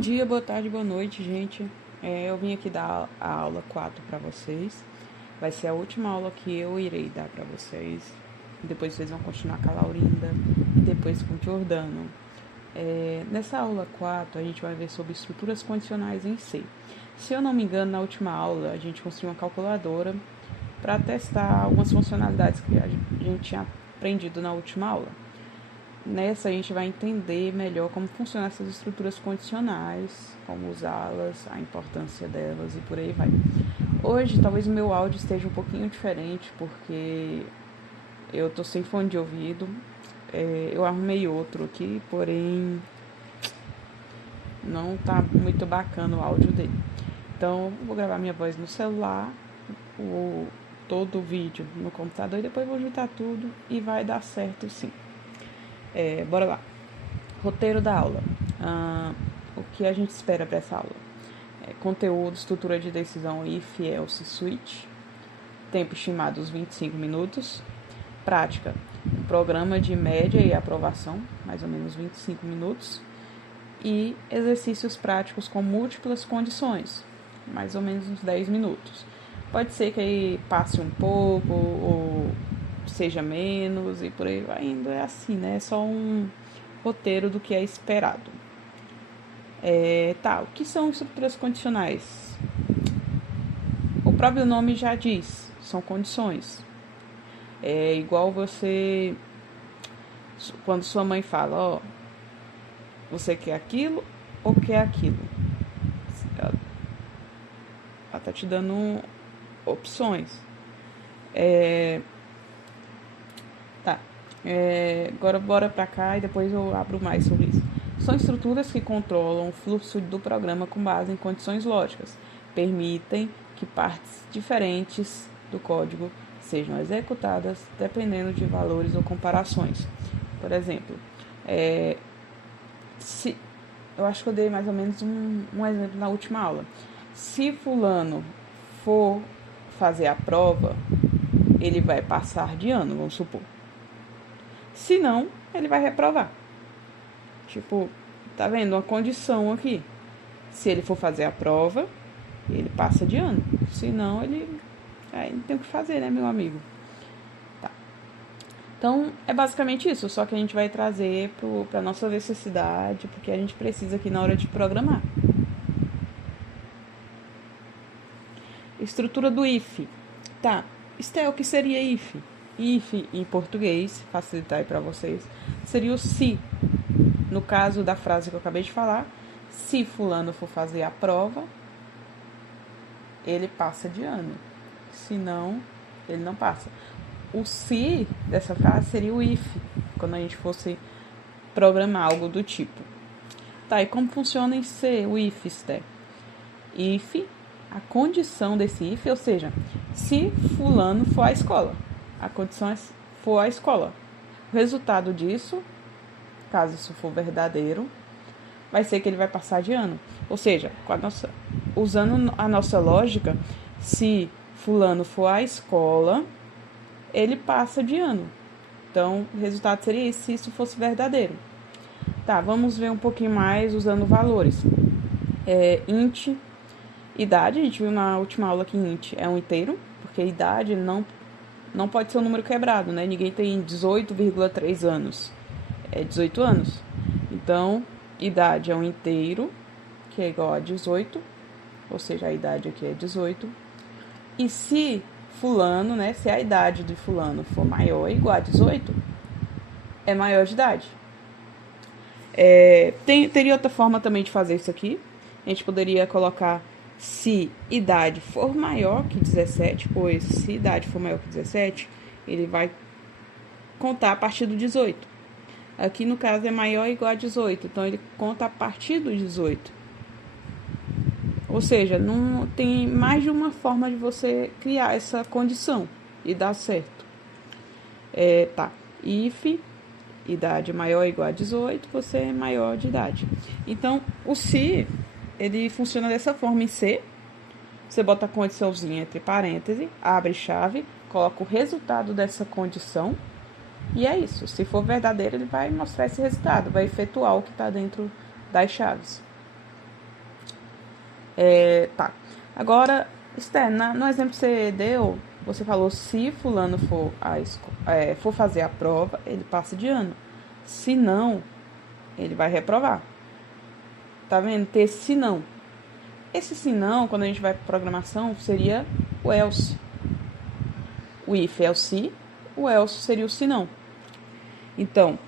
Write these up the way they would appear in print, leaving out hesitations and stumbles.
Bom dia, boa tarde, boa noite, gente. Eu vim aqui dar a aula 4 para vocês. Vai ser a última aula que eu irei dar para vocês. Depois vocês vão continuar com a Laurinda e depois com o Giordano. Nessa aula 4, a gente vai ver sobre estruturas condicionais em C. Se eu não me engano, na última aula, a gente construiu uma calculadora para testar algumas funcionalidades que a gente tinha aprendido na última aula. Nessa a gente vai entender melhor como funcionam essas estruturas condicionais, como usá-las, a importância delas e por aí vai. Hoje talvez o meu áudio esteja um pouquinho diferente porque eu tô sem fone de ouvido. Eu arrumei outro aqui, porém não tá muito bacana o áudio dele. Então vou gravar minha voz no celular, todo o vídeo no computador e depois vou juntar tudo e vai dar certo sim. Bora lá. Roteiro da aula. O que a gente espera para essa aula? Conteúdo, estrutura de decisão if, else, switch. Tempo estimado, os 25 minutos. Prática, um programa de média e aprovação, mais ou menos 25 minutos. E exercícios práticos com múltiplas condições, mais ou menos uns 10 minutos. Pode ser que aí passe um pouco ou seja menos e por aí vai indo, é assim, né? É só um roteiro do que é esperado. O que são estruturas condicionais? O próprio nome já diz, são condições. É igual você, quando sua mãe fala, você quer aquilo ou quer aquilo? Ela tá te dando opções. Agora bora pra cá e depois eu abro mais sobre isso. São estruturas que controlam o fluxo do programa com base em condições lógicas. Permitem que partes diferentes do código sejam executadas dependendo de valores ou comparações. Por exemplo, eu acho que eu dei mais ou menos um exemplo na última aula. Se fulano for fazer a prova, ele vai passar de ano, vamos supor. Se não, ele vai reprovar. Tá vendo? Uma condição aqui. Se ele for fazer a prova, ele passa de ano. Se não, ele não tem o que fazer, né, meu amigo? Tá. Então, é basicamente isso. Só que a gente vai trazer pra nossa necessidade, porque a gente precisa aqui na hora de programar. Estrutura do if. Tá. Estel, o que seria if? If, em português, facilitar aí para vocês, seria o se. No caso da frase que eu acabei de falar, se fulano for fazer a prova, ele passa de ano. Se não, ele não passa. O se dessa frase seria o if, quando a gente fosse programar algo do tipo. Tá, e como funciona em C, o if, Sté? If, a condição desse if, ou seja, se fulano for à escola. A condição é for à escola. O resultado disso, caso isso for verdadeiro, vai ser que ele vai passar de ano. Ou seja, usando a nossa lógica, se fulano for à escola, ele passa de ano. Então, o resultado seria isso, se isso fosse verdadeiro. Tá, vamos ver um pouquinho mais usando valores. Int, idade, a gente viu na última aula que int é um inteiro, porque idade não pode ser um número quebrado, né? Ninguém tem 18,3 anos. É 18 anos. Então, idade é um inteiro, que é igual a 18. Ou seja, a idade aqui é 18. E se fulano, né? Se a idade de fulano for maior ou igual a 18, é maior de idade. Teria outra forma também de fazer isso aqui. A gente poderia colocar se idade for maior que 17, pois se idade for maior que 17, ele vai contar a partir do 18. Aqui no caso é maior ou igual a 18, então ele conta a partir do 18. Ou seja, não tem mais de uma forma de você criar essa condição e dar certo. If idade maior ou igual a 18, você é maior de idade. Então, o se, ele funciona dessa forma em C. Você bota a condiçãozinha entre parênteses, abre chave, coloca o resultado dessa condição. E é isso. Se for verdadeiro, ele vai mostrar esse resultado, vai efetuar o que está dentro das chaves. Tá. Agora, Esther, no exemplo que você deu, você falou se fulano for fazer a prova, ele passa de ano. Se não, ele vai reprovar. Tá vendo? Ter se não. Esse se não, quando a gente vai para programação, seria o else. O if é o se, o else seria o se não. Então,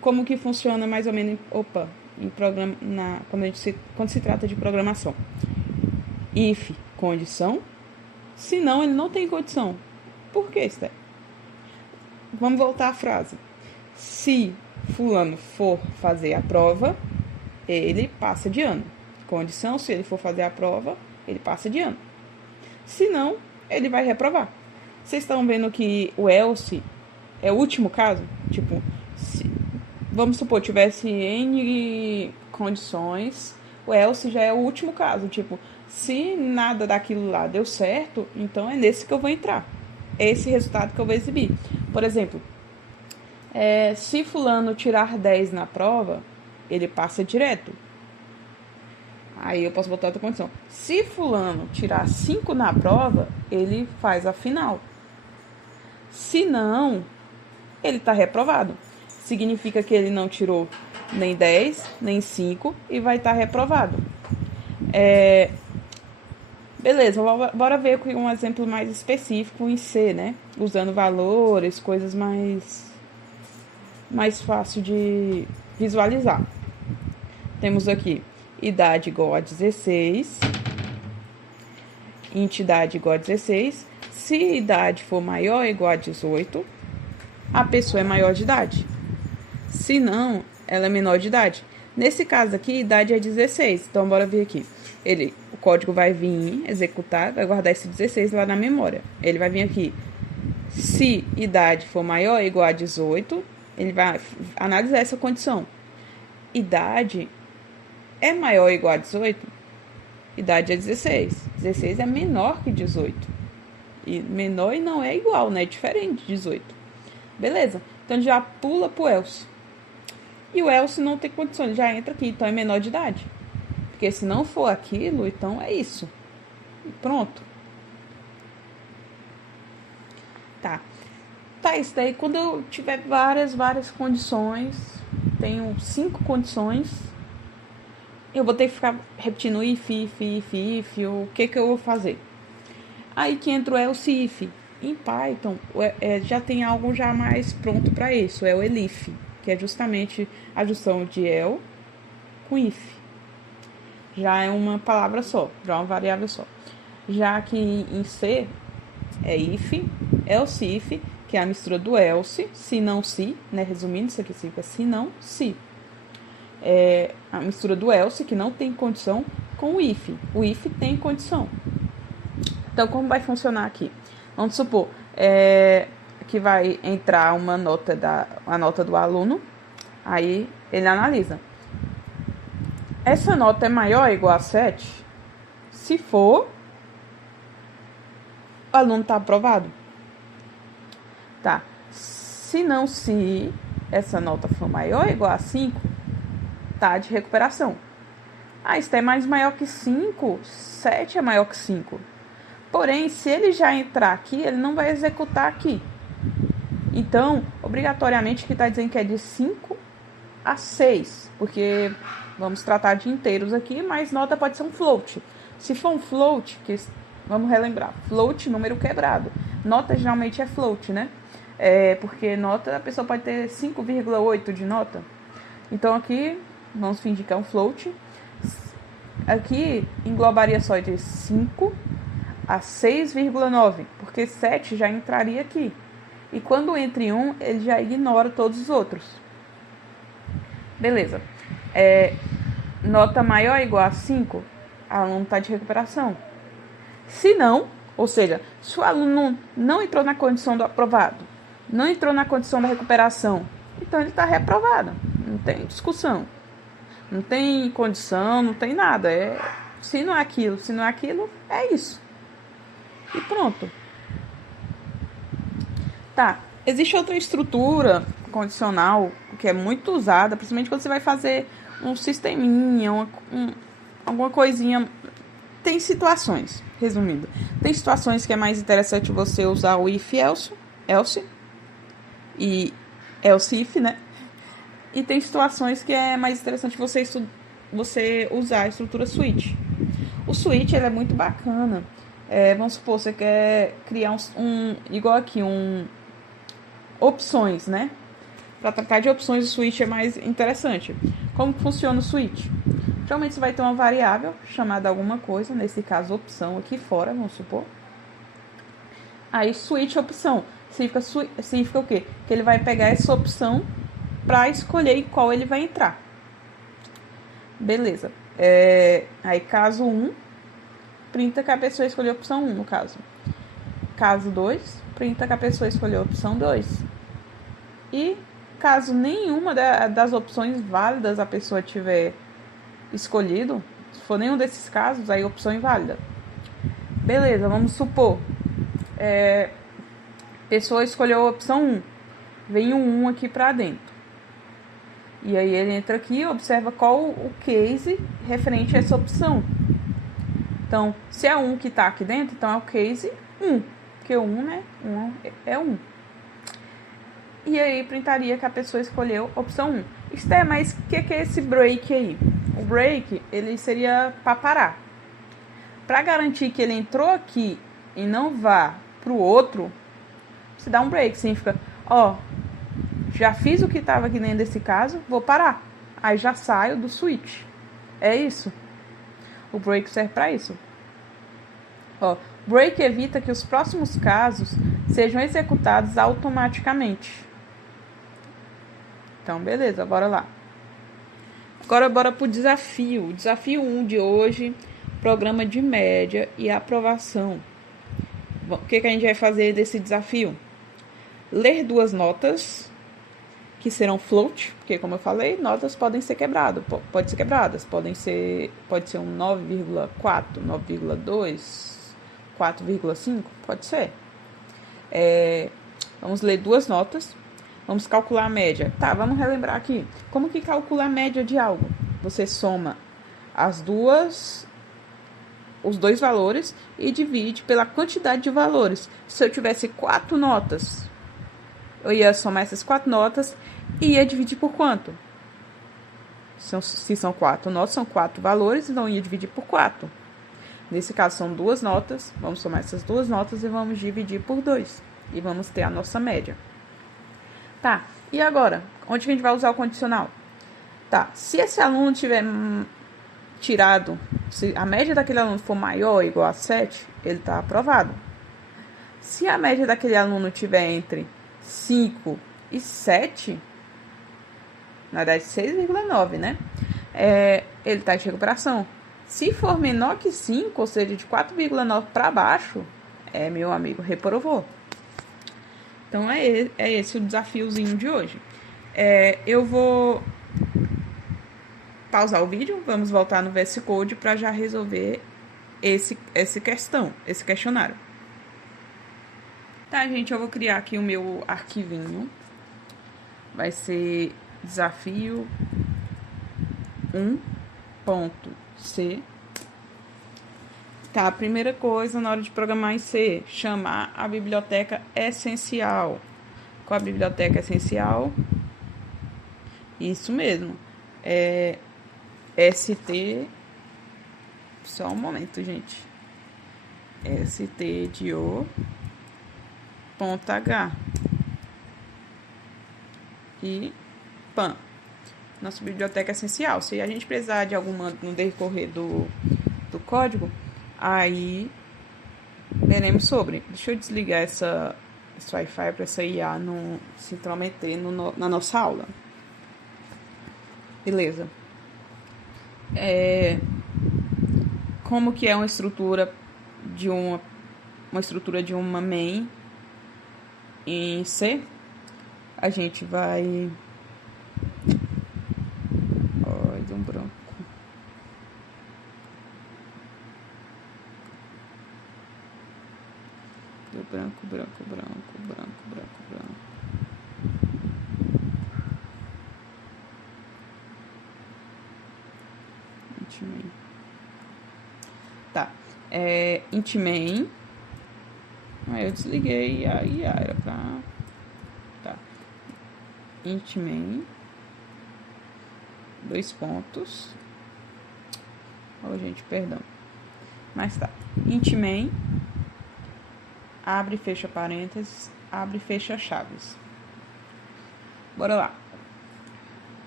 como que funciona mais ou menos quando se trata de programação? If, condição. Se não, ele não tem condição. Por que, Esther? Vamos voltar à frase. Se fulano for fazer a prova, ele passa de ano. Condição, se ele for fazer a prova, ele passa de ano. Se não, ele vai reprovar. Vocês estão vendo que o else é o último caso? Tipo, vamos supor, tivesse N condições, o else já é o último caso. Tipo, se nada daquilo lá deu certo, então é nesse que eu vou entrar. É esse resultado que eu vou exibir. Por exemplo, se fulano tirar 10 na prova, ele passa direto. Aí eu posso botar outra condição. Se fulano tirar 5 na prova, ele faz a final. Se não, ele está reprovado. Significa que ele não tirou nem 10, nem 5 e vai estar reprovado. Beleza, bora ver com um exemplo mais específico em C, né? Usando valores, coisas mais fácil de visualizar. Temos aqui idade igual a 16, entidade igual a 16. Se idade for maior ou igual a 18, a pessoa é maior de idade. Se não, ela é menor de idade. Nesse caso aqui, idade é 16. Então, bora ver aqui. O código vai vir, executar, vai guardar esse 16 lá na memória. Ele vai vir aqui. Se idade for maior ou igual a 18, ele vai analisar essa condição. Idade é maior ou igual a 18? Idade é 16. 16 é menor que 18. E menor e não é igual, né? É diferente de 18. Beleza. Então, já pula pro else. E o else não tem condição, ele já entra aqui. Então, é menor de idade. Porque se não for aquilo, então é isso. E pronto. Tá, isso daí. Quando eu tiver várias condições, tenho 5 condições, eu vou ter que ficar repetindo if, o que eu vou fazer? Aí que entra o else if. Em Python, já tem algo já mais pronto para isso, é o elif, que é justamente a junção de el com if. Já é uma palavra só, já é uma variável só. Já que em C é if, else if, que é a mistura do else, se não se, né? Resumindo, isso aqui significa se não, se. É a mistura do else, que não tem condição, com o if. O if tem condição. Então, como vai funcionar aqui? Vamos supor que vai entrar a nota do aluno, aí ele analisa. Essa nota é maior ou igual a 7? Se for, o aluno está aprovado. Tá. Se não, se essa nota for maior ou igual a 5, tá de recuperação. Isso é mais maior que 5, 7 é maior que 5. Porém, se ele já entrar aqui, ele não vai executar aqui. Então, obrigatoriamente, que está dizendo que é de 5 a 6, porque vamos tratar de inteiros aqui, mas nota pode ser um float. Se for um float, vamos relembrar, float, número quebrado. Nota geralmente é float, né? Porque nota, a pessoa pode ter 5,8 de nota. Então, aqui, vamos fingir que é um float. Aqui, englobaria só de 5 a 6,9, porque 7 já entraria aqui. E quando entra em 1, ele já ignora todos os outros. Beleza. Nota maior ou igual a 5, o aluno está de recuperação. Se não, ou seja, se o aluno não entrou na condição do aprovado, não entrou na condição da recuperação, então ele está reprovado. Não tem discussão. Não tem condição, não tem nada. Se não é aquilo, é isso. E pronto. Tá. Existe outra estrutura condicional que é muito usada, principalmente quando você vai fazer um sisteminha, alguma coisinha tem situações, resumindo, tem situações que é mais interessante você usar o if else e else if, né? E tem situações que é mais interessante você usar a estrutura switch. O switch ele é muito bacana. Vamos supor, você quer criar igual aqui, opções, né? Para tratar de opções, o switch é mais interessante. Como funciona o switch? Geralmente você vai ter uma variável chamada alguma coisa, nesse caso opção aqui fora, vamos supor. Aí switch opção significa o quê? Que ele vai pegar essa opção para escolher em qual ele vai entrar. Beleza. Aí caso 1, printa que a pessoa escolheu a opção 1, no caso. Caso 2, printa que a pessoa escolheu a opção 2. E caso nenhuma das opções válidas a pessoa tiver escolhido, se for nenhum desses casos, aí opção inválida. Beleza, vamos supor. Pessoa escolheu a opção 1. Vem um 1 aqui pra dentro. E aí ele entra aqui e observa qual o case referente a essa opção. Então, se é 1 que tá aqui dentro, então é o case 1. Porque o 1, né? 1 é 1. E aí printaria que a pessoa escolheu a opção 1. Mas o que é esse break aí? O break, ele seria para parar. Para garantir que ele entrou aqui e não vá pro outro, você dá um break. Significa, já fiz o que estava aqui dentro desse caso, vou parar. Aí já saio do switch. É isso. O break serve para isso. Break evita que os próximos casos sejam executados automaticamente. Então, beleza, bora lá. Agora, bora pro desafio. Desafio 1 de hoje, programa de média e aprovação. O que a gente vai fazer desse desafio? Ler 2 notas, que serão float, porque, como eu falei, notas podem ser quebradas. Pode ser um 9,4, 9,2, 4,5, pode ser. Vamos ler 2 notas. Vamos calcular a média. Tá, vamos relembrar aqui. Como que calcula a média de algo? Você soma os 2 valores e divide pela quantidade de valores. Se eu tivesse 4 notas, eu ia somar essas 4 notas e ia dividir por quanto? Se são 4 notas, são 4 valores, então ia dividir por 4. Nesse caso, são 2 notas. Vamos somar essas 2 notas e vamos dividir por 2. E vamos ter a nossa média. Tá, e agora? Onde que a gente vai usar o condicional? Tá, se esse aluno tiver tirado, se a média daquele aluno for maior ou igual a 7, ele está aprovado. Se a média daquele aluno tiver entre 5 e 7, na verdade 6,9, né? Ele está em recuperação. Se for menor que 5, ou seja, de 4,9 para baixo, meu amigo, reprovou. Então, é esse o desafiozinho de hoje. Eu vou pausar o vídeo, vamos voltar no VS Code para já resolver esse questionário. Tá, gente, eu vou criar aqui o meu arquivinho. Vai ser desafio 1.c. Tá, a primeira coisa na hora de programar em C, chamar a biblioteca essencial. Qual a biblioteca essencial? Isso mesmo. ST. Só um momento, gente. stdio.h e pan. Nossa biblioteca essencial. Se a gente precisar de alguma no decorrer do código, aí veremos sobre. Deixa eu desligar esse Wi-Fi para essa IA não se intrometer na nossa aula. Beleza. Como que é uma estrutura de uma main em C? A gente vai... Deu um branco. Deu branco. Tá. Int main. Aí eu desliguei. Aí era pra... Tá. Int main. 2 pontos. Oh, gente, perdão. Mas tá. Int main. Abre e fecha parênteses. Abre e fecha chaves. Bora lá.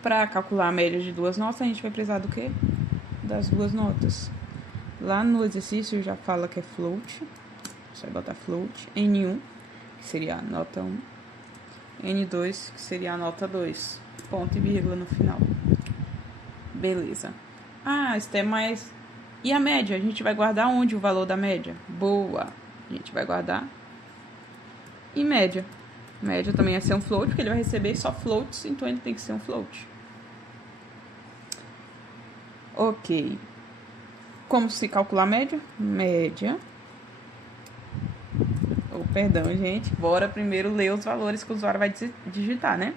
Para calcular a média de 2 notas, a gente vai precisar do quê? Das 2 notas. Lá no exercício já fala que é float. Você vai botar float. N1, que seria a nota 1. N2, que seria a nota 2. Ponto e vírgula no final. Beleza. Isso é mais... E a média? A gente vai guardar onde o valor da média? Boa. A gente vai guardar em média. Média também é ser um float, porque ele vai receber só floats, então ele tem que ser um float. Ok. Como se calcular a média? Média. Perdão, gente. Bora primeiro ler os valores que o usuário vai digitar, né?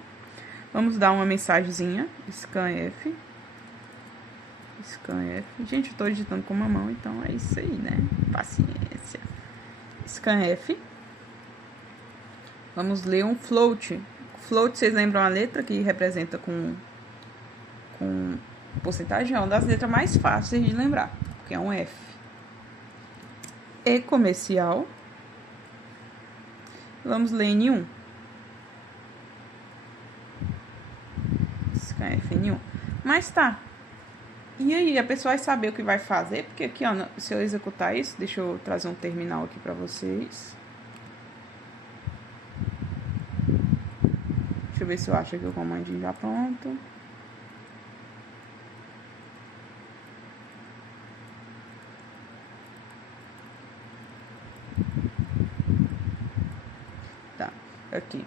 Vamos dar uma mensagenzinha. Scanf. Scanf. Gente, eu tô digitando com uma mão, então é isso aí, né? Paciência. Scanf. Vamos ler um float. Float, vocês lembram a letra que representa com porcentagem? É uma das letras mais fáceis de lembrar, porque é um F. E comercial. Vamos ler N1. Scanf N1. Mas tá. E aí, a pessoa vai saber o que vai fazer, porque aqui, ó, se eu executar isso, deixa eu trazer um terminal aqui pra vocês. Deixa eu ver se eu acho aqui o comandinho já pronto. Tá, aqui.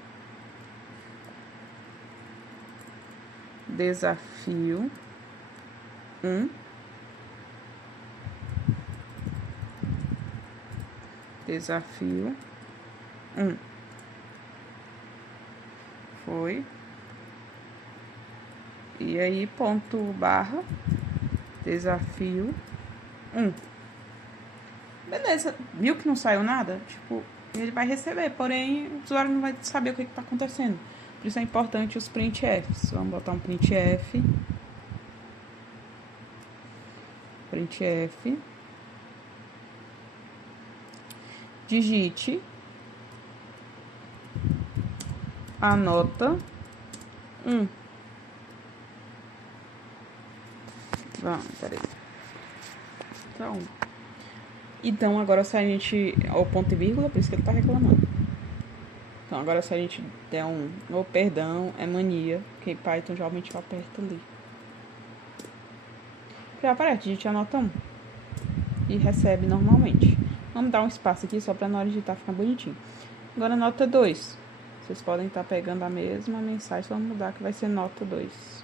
Desafio 1. Desafio 1. Foi. E aí, ponto barra, desafio 1. Beleza. Viu que não saiu nada? Tipo, ele vai receber, porém o usuário não vai saber o que está acontecendo. Por isso é importante os printfs. Vamos botar um printf. Printf. Digite a nota 1. Vamos, peraí. Então, agora se a gente... Ó, o ponto e vírgula, por isso que ele tá reclamando. Então, agora se a gente der um... Oh, perdão, é mania. Porque Python geralmente eu aperto ali. Já aparece, digite a nota 1. E recebe normalmente. Vamos dar um espaço aqui só pra na hora de digitar ficar bonitinho. Agora, nota 2. Vocês podem estar pegando a mesma mensagem, só vamos mudar que vai ser nota 2.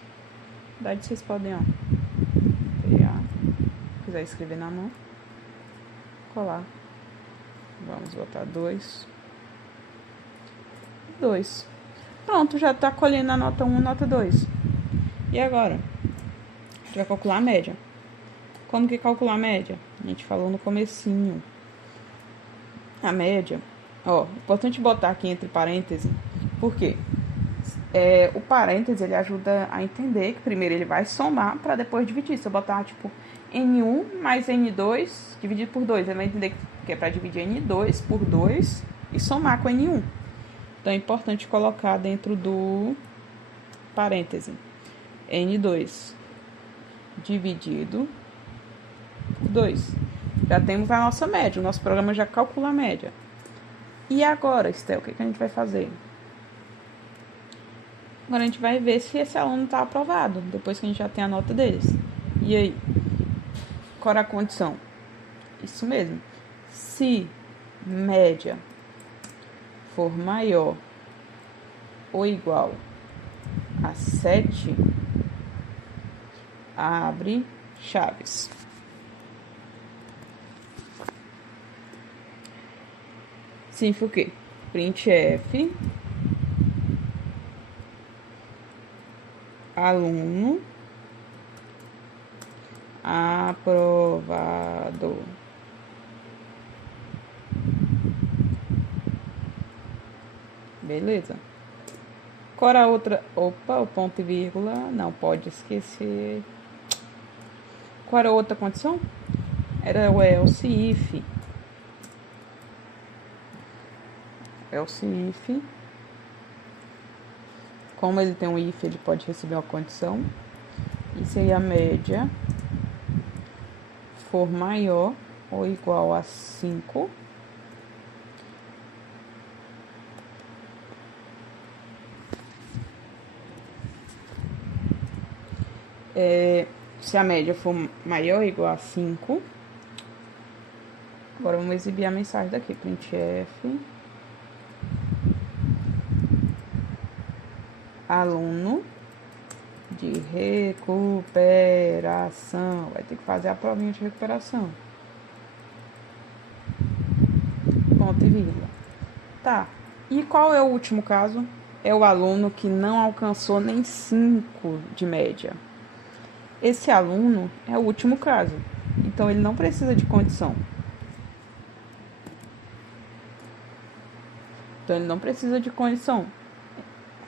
Na verdade, vocês podem, ó, pegar, se quiser escrever na mão, colar. Vamos botar 2. 2. Pronto, já tá colhendo a nota 1 e nota 2. E agora? A gente vai calcular a média. Como que calcular a média? A gente falou no comecinho. A média, ó, importante botar aqui entre parênteses, porque o parênteses ele ajuda a entender que primeiro ele vai somar para depois dividir. Se eu botar tipo N1 mais N2 dividido por 2, ele vai entender que é para dividir N2 por 2 e somar com N1. Então é importante colocar dentro do parêntese N2 dividido por 2. Já temos a nossa média, o nosso programa já calcula a média. E agora, Estel, o que a gente vai fazer? Agora a gente vai ver se esse aluno está aprovado, depois que a gente já tem a nota deles. E aí? Qual era a condição? Isso mesmo. Se média for maior ou igual a 7, abre chaves. Significa o quê? Printf aluno aprovado. Beleza. Qual era a outra? Opa, o ponto e vírgula. Não pode esquecer. Qual era a outra condição? Era o else if. Else if. Como ele tem um if, ele pode receber uma condição. E se a média for maior ou igual a 5, se a média for maior ou igual a 5, agora vamos exibir a mensagem daqui, printf, aluno de recuperação, vai ter que fazer a provinha de recuperação, ponto e vírgula. Tá, e qual é o último caso? É o aluno que não alcançou nem 5 de média. Esse aluno é o último caso, então ele não precisa de condição. Então ele não precisa de condição.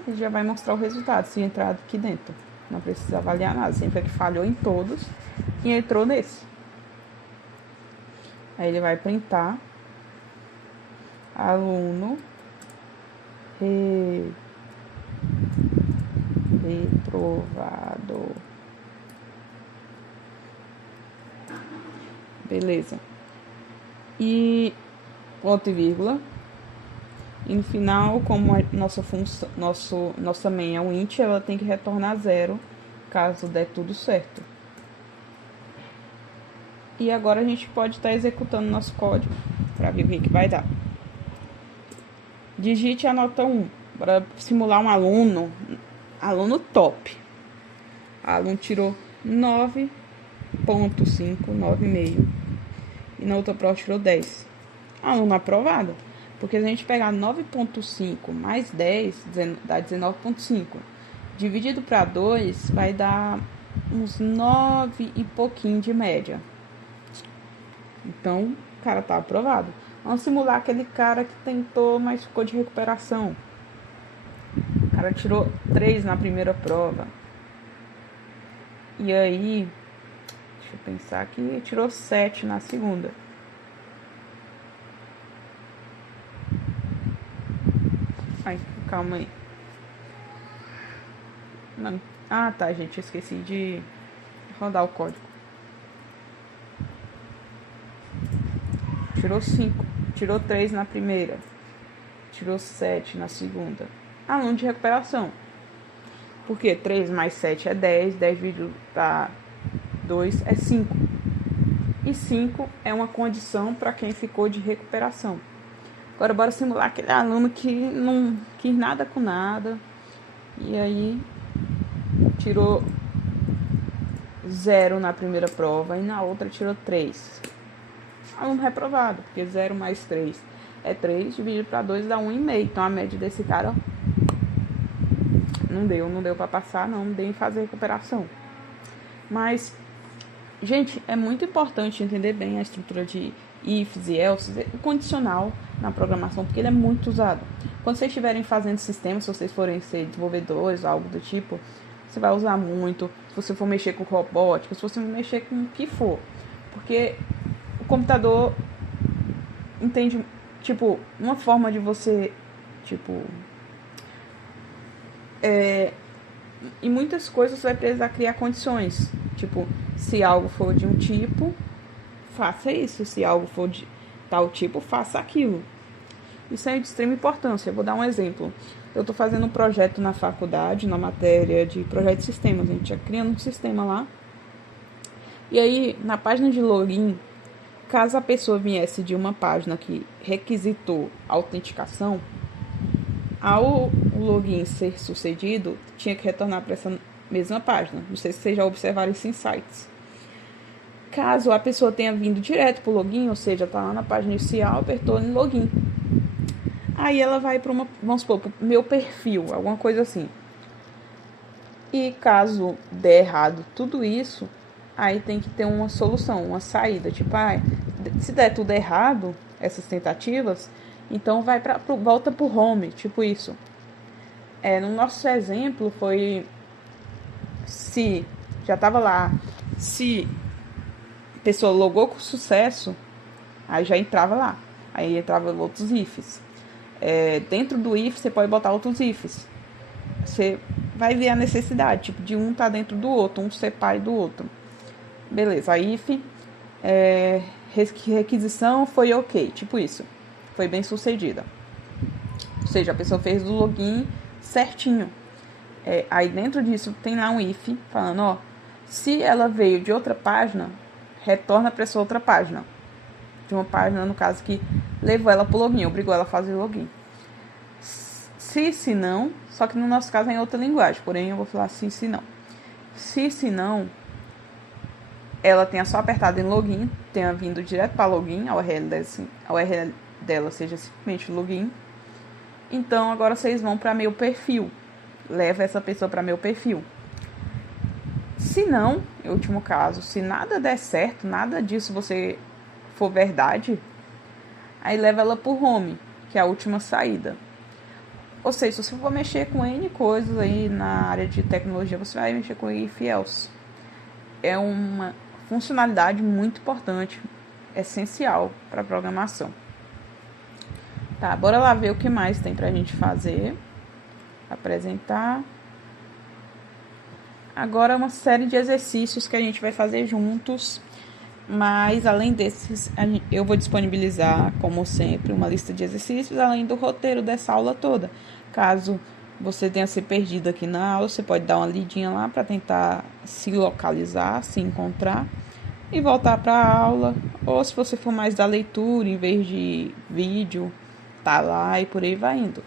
Ele já vai mostrar o resultado se entrar aqui dentro. Não precisa avaliar nada, sempre que falhou em todos e entrou nesse. Aí ele vai printar aluno reprovado. Beleza. E ponto e vírgula. E no final, como a nossa função, nossa main é um int, ela tem que retornar 0 caso der tudo certo. E agora a gente pode estar executando nosso código para ver o que vai dar. Digite a nota 1 para simular um aluno top. O aluno tirou 9,5, 9,5. E na outra prova tirou 10. Aluno aprovado. Porque se a gente pegar 9,5 mais 10, dá 19,5. Dividido para 2, vai dar uns 9 e pouquinho de média. Então, o cara tá aprovado. Vamos simular aquele cara que tentou, mas ficou de recuperação. O cara tirou 3 na primeira prova. E aí, deixa eu pensar aqui, tirou 7 na segunda. Ai, calma aí. Não. Ah, tá, gente, eu esqueci de rodar o código. Tirou 5, tirou 3 na primeira, tirou 7 na segunda. Aluno de recuperação. Porque 3 mais 7 é 10, 10 dividido para 2 é 5. E 5 é uma condição para quem ficou de recuperação. Agora bora simular aquele aluno que não quis nada com nada. E aí tirou 0 na primeira prova e na outra tirou 3. Aluno reprovado, porque 0 mais 3 é 3, dividido para 2 dá 1,5. Então a média desse cara não deu para passar, não deu em fazer recuperação. Mas, gente, é muito importante entender bem a estrutura de ifs e elses, o condicional na programação, porque ele é muito usado. Quando vocês estiverem fazendo sistemas, se vocês forem ser desenvolvedores, algo do tipo, você vai usar muito. Se você for mexer com robótica, se você for mexer com o que for. Porque o computador entende, tipo, uma forma de você, tipo, em muitas coisas você vai precisar criar condições. Tipo, se algo for de um tipo, faça isso. Se algo for de tal tipo, faça aquilo. Isso é de extrema importância. Eu vou dar um exemplo. Eu estou fazendo um projeto na faculdade, na matéria de projeto de sistemas. A gente já criando um sistema lá. E aí, na página de login, caso a pessoa viesse de uma página que requisitou autenticação, ao login ser sucedido, tinha que retornar para essa mesma página. Não sei se vocês já observaram isso em sites. Caso a pessoa tenha vindo direto para o login, ou seja, está lá na página inicial, apertou em login. Aí ela vai para vamos supor, para o meu perfil, alguma coisa assim. E caso der errado tudo isso, aí tem que ter uma solução, uma saída. Tipo, se der tudo errado, essas tentativas, Então volta pro home, tipo isso. No nosso exemplo foi se já estava lá, se a pessoa logou com sucesso, aí já entrava lá. Aí entrava outros ifs. Dentro do if você pode botar outros ifs. Você vai ver a necessidade, tipo, de um tá dentro do outro, um ser pai do outro. Beleza, a if, requisição foi ok, tipo isso. Foi bem sucedida. Ou seja, a pessoa fez o login certinho. Aí dentro disso tem lá um if falando, ó, se ela veio de outra página, retorna para essa outra página. De uma página, no caso, que levou ela pro login, obrigou ela a fazer o login. Se não, só que no nosso caso é em outra linguagem, porém eu vou falar se não. Se não, ela tenha só apertado em login, tenha vindo direto para login, a URL dela seja simplesmente login. Então agora vocês vão para meu perfil. Leva essa pessoa para meu perfil. Se não, em último caso, se nada der certo, nada disso você for verdade, aí leva ela pro home, que é a última saída. Ou seja, se você for mexer com N coisas aí na área de tecnologia, você vai mexer com if else. É uma funcionalidade muito importante, essencial para programação. Tá, bora lá ver o que mais tem pra gente fazer. Apresentar. Agora uma série de exercícios que a gente vai fazer juntos, mas além desses, eu vou disponibilizar, como sempre, uma lista de exercícios, além do roteiro dessa aula toda. Caso você tenha se perdido aqui na aula, você pode dar uma lidinha lá para tentar se localizar, se encontrar e voltar para a aula. Ou se você for mais da leitura, em vez de vídeo, tá lá e por aí vai indo.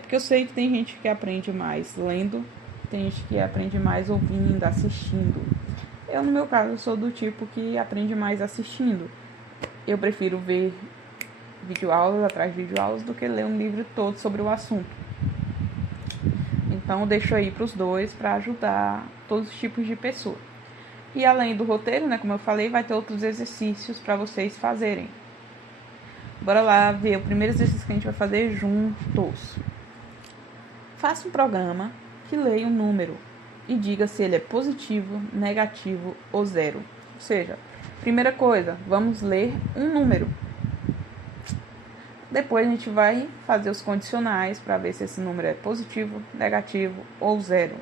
Porque eu sei que tem gente que aprende mais lendo, tem gente que aprende mais ouvindo, assistindo. Eu, no meu caso, sou do tipo que aprende mais assistindo. Eu prefiro ver videoaulas atrás de videoaulas do que ler um livro todo sobre o assunto. Então, eu deixo aí para os dois para ajudar todos os tipos de pessoa. E além do roteiro, né, como eu falei, vai ter outros exercícios para vocês fazerem. Bora lá ver o primeiro exercício que a gente vai fazer juntos. Faça um programa que leia um número e diga se ele é positivo, negativo ou zero. Ou seja, primeira coisa, vamos ler um número. Depois a gente vai fazer os condicionais para ver se esse número é positivo, negativo ou zero.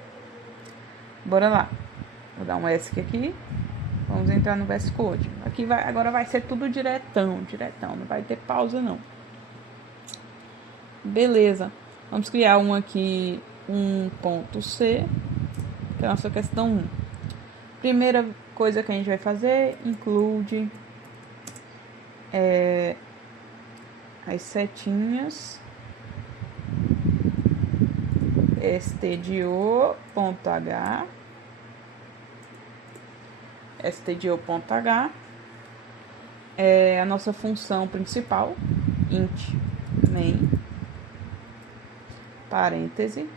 Bora lá. Vou dar um ESC aqui. Vamos entrar no VS Code. Aqui agora vai ser tudo diretão. Não vai ter pausa não. Beleza. Vamos criar um aqui, 1.c, que é a nossa questão 1. Primeira coisa que a gente vai fazer, include as setinhas stdio.h é a nossa função principal, int main, parêntese,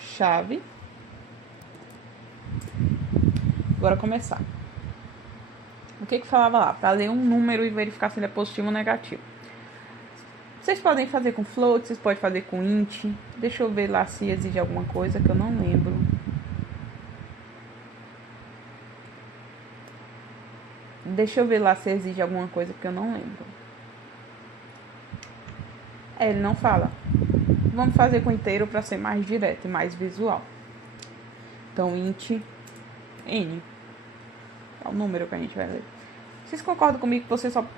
chave. Bora começar. O que falava lá? Para ler um número e verificar se ele é positivo ou negativo. Vocês podem fazer com float, vocês podem fazer com int. Deixa eu ver lá se exige alguma coisa que eu não lembro. Deixa eu ver lá se exige alguma coisa que eu não lembro. Ele não fala. Vamos fazer com inteiro para ser mais direto e mais visual. Então, int n é o número que a gente vai ler. Vocês concordam comigo que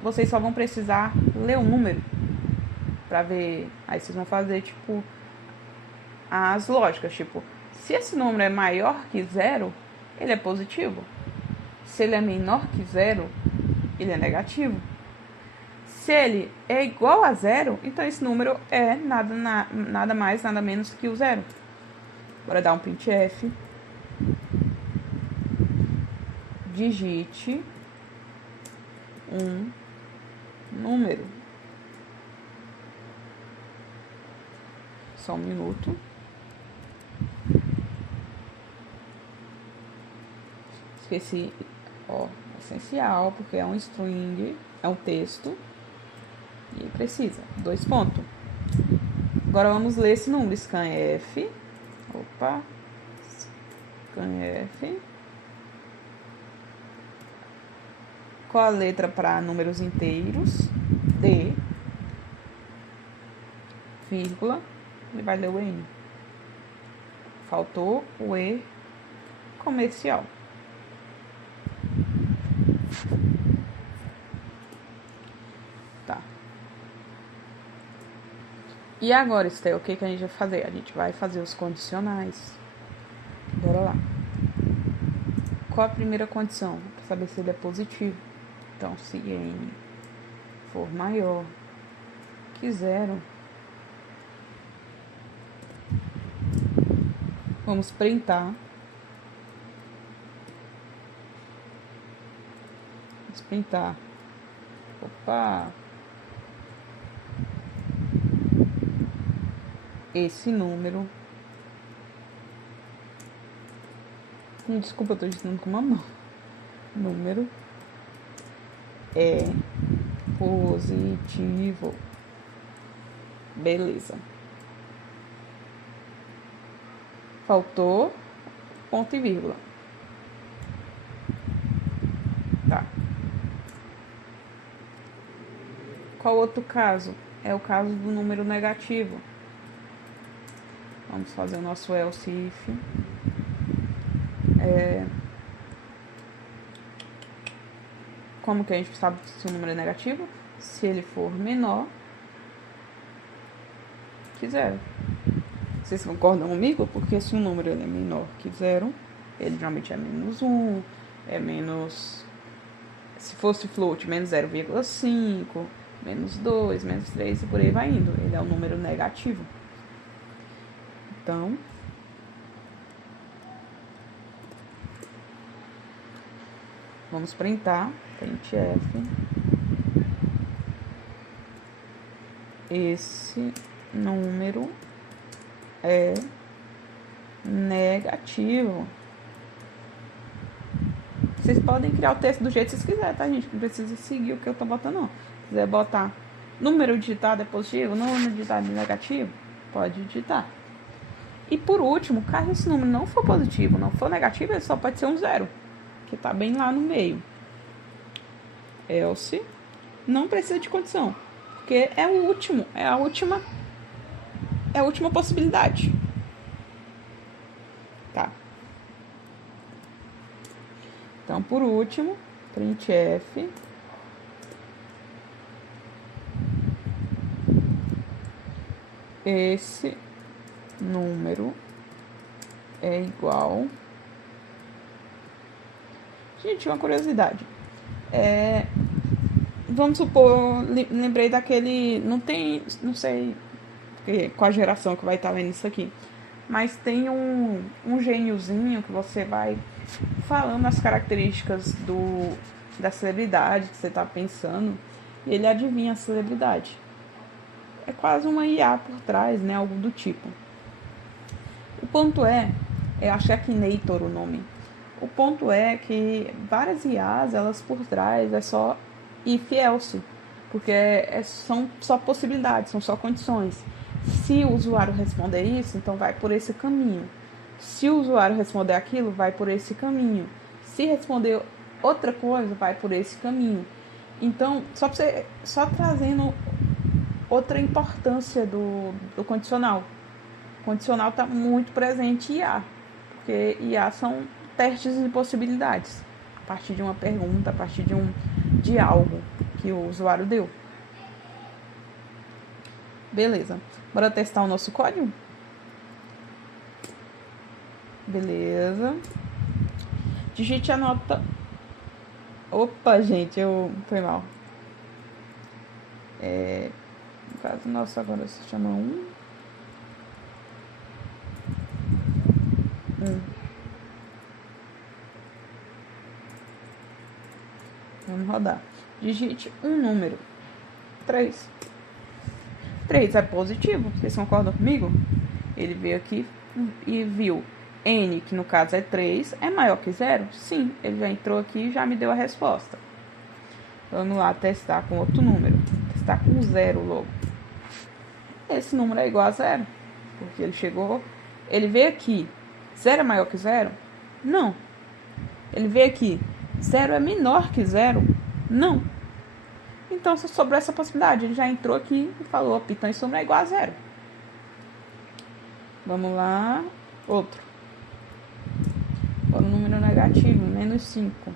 vocês só vão precisar ler o número para ver? Aí vocês vão fazer, tipo, as lógicas. Tipo, se esse número é maior que zero, ele é positivo. Se ele é menor que zero, ele é negativo. Se ele é igual a zero, então esse número é nada mais, nada menos que o zero. Bora dar um printf. Digite um número. Só um minuto. Esqueci Ó, essencial, porque é um string, é um texto. E precisa. 2 pontos. Agora vamos ler esse número. Scanf. Opa. Scanf. Qual a letra para números inteiros? D. Vírgula. E vai ler o N. Faltou o E comercial. Tá. E agora, Estel, o que a gente vai fazer? A gente vai fazer os condicionais. Bora lá. Qual a primeira condição? Para saber se ele é positivo. Então, se N for maior que 0, vamos printar. Vamos printar. Opa! Esse número. Desculpa, eu tô dizendo com uma mão. Número é positivo. Beleza. Faltou ponto e vírgula. Tá. Qual outro caso? É o caso do número negativo. Vamos fazer o nosso else if. Como que a gente sabe se o número é negativo? Se ele for menor que 0. Vocês concordam comigo? Porque se o número ele é menor que 0, ele geralmente é menos 1, é menos... Se fosse float, menos 0,5, menos 2, menos 3 e por aí vai indo. Ele é um número negativo. Então, vamos printar, printf, esse número é negativo. Vocês podem criar o texto do jeito que vocês quiserem, tá, gente? Não precisa seguir o que eu tô botando, não. Se quiser botar número digitado é positivo, número digitado é negativo, pode digitar. E por último, caso esse número não for positivo, não for negativo, ele só pode ser um 0, que tá bem lá no meio. Else não precisa de condição, porque é o último, é a última possibilidade. Tá. Então, por último, printf esse número é igual... Gente, uma curiosidade. Vamos supor, lembrei daquele... Não sei qual a geração que vai estar vendo isso aqui. Mas tem um gêniozinho que você vai falando as características da celebridade que você está pensando. E ele adivinha a celebridade. É quase uma IA por trás, né? Algo do tipo. O ponto acho que é Akinator o nome. O ponto é que várias IAs, elas por trás é só if else, porque são só possibilidades, são só condições. Se o usuário responder isso, então vai por esse caminho. Se o usuário responder aquilo, vai por esse caminho. Se responder outra coisa, vai por esse caminho. Então, só trazendo outra importância do condicional. O condicional está muito presente em IA, porque IA são testes de possibilidades, a partir de uma pergunta, a partir de algo que o usuário deu. Beleza. Bora testar o nosso código? Beleza. Digite a nota... Opa, gente, foi mal. No caso nosso agora se chama 1. Vamos rodar. Digite um número. 3. 3 é positivo. Vocês concordam comigo? Ele veio aqui e viu N, que no caso é 3, é maior que 0? Sim, ele já entrou aqui e já me deu a resposta. Vamos lá testar com outro número. Testar com 0 logo. Esse número é igual a 0. Porque ele veio aqui. 0 é maior que 0? Não. Ele veio aqui. 0 é menor que 0? Não. Então, se sobrou essa possibilidade, ele já entrou aqui e falou, opa, então esse número é igual a 0. Vamos lá. Outro. Agora o número negativo, menos 5.